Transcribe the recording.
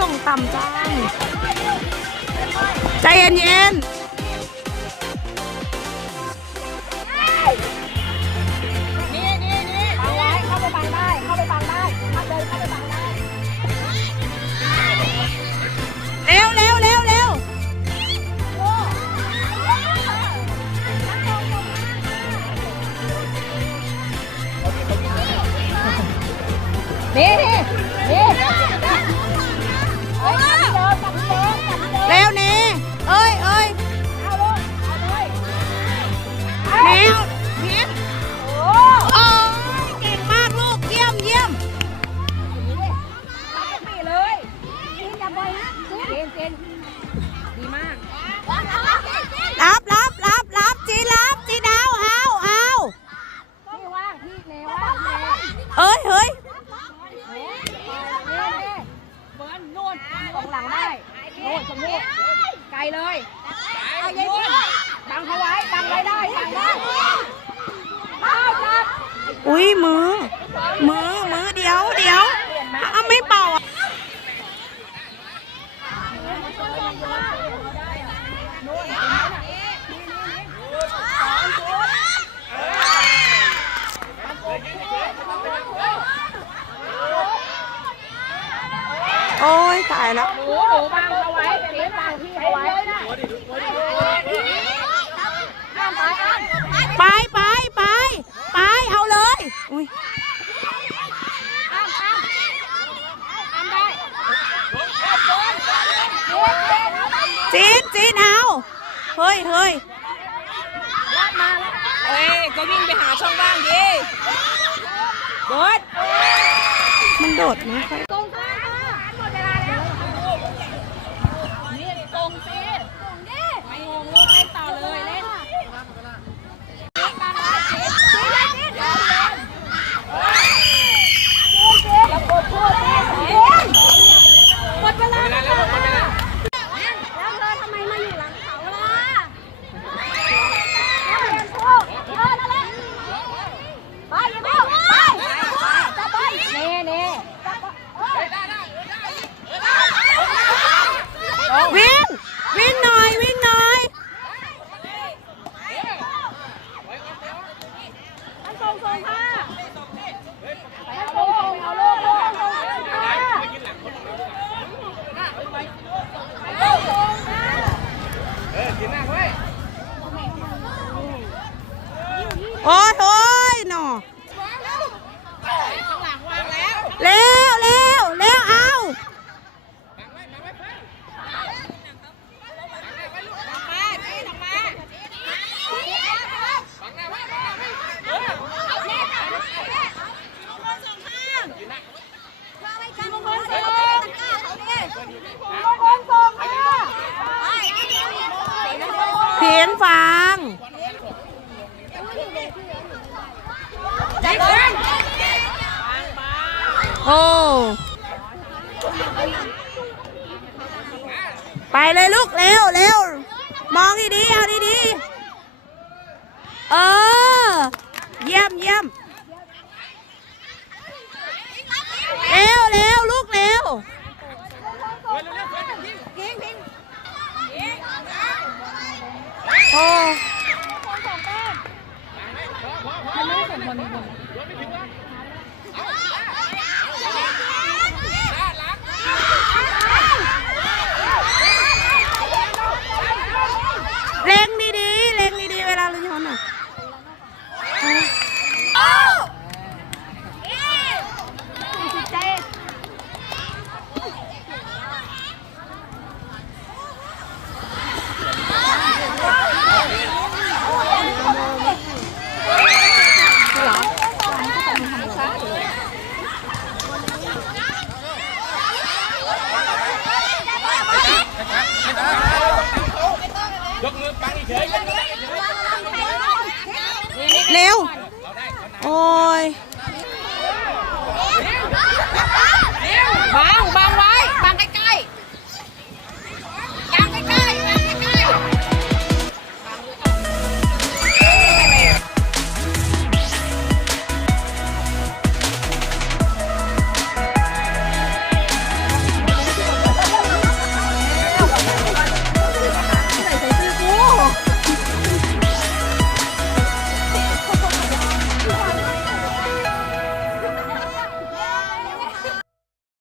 ส่งต่ำจังใจเย็นนี่นี่นี่บังไว้เข้าไปบังได้เข้าไปบังได้ถ้าเดินเข้าไปบังได้ๆเร็วเร็วเร็วเร็วนี่นี่นี่ นู่นตรงนู้นไกลเลยเอาเย็นบังเขาไว้ บังไว้ได้บังได้เอาจับอุ้ยมือมือมือเดี๋ยวเดี๋ยวเอาไม่เป่าอะ โอ้ย ตายแล้ว หนูหนูบังเขาไว้เจ๊บังพี่เขาไว้ห้ามไปห้ามไปไปไปไปเอาเลยอุ้ยห้ามห้ามห้ามได้จีนจีนเอาเฮ้ยเฮ้ยลากมาแล้วเอ้ยก็วิ่งไปหาช่องว่างดิโดดมันโดดไม่ค่อย ตรงข้างค่ะหมดเวลาแล้ว นี่ตรงสิ ตรงดิ ไม่งงลูกเล่นต่อเลยเล่น หมดเวลาแล้วแล้วเธอทำไมมาอยู่หลังเขาล่ะแล้วเป็นพวกเออนั่นแหละไปอย่าเพิ่งไปจะไปเน่เน่ วิ่ง วิ่งหน่อย วิ่งหน่อย มันส่งส่งค่ะไปเอาลูกเอาลูกลูกส่งค่ะ โอ้ยโอ้ยหนอเร็วเร็วเร็วเอา เพียงฟัง โอ้ ไปเลยลูกเร็วเร็วมองดีๆ เอาดีๆ เออ เยี่ยมเยี่ยมเร็วเร็วลูกเร็วโอ้เล็งดีๆ เล็งดีๆ เวลาเราชนอะ เร็ว โอ้ย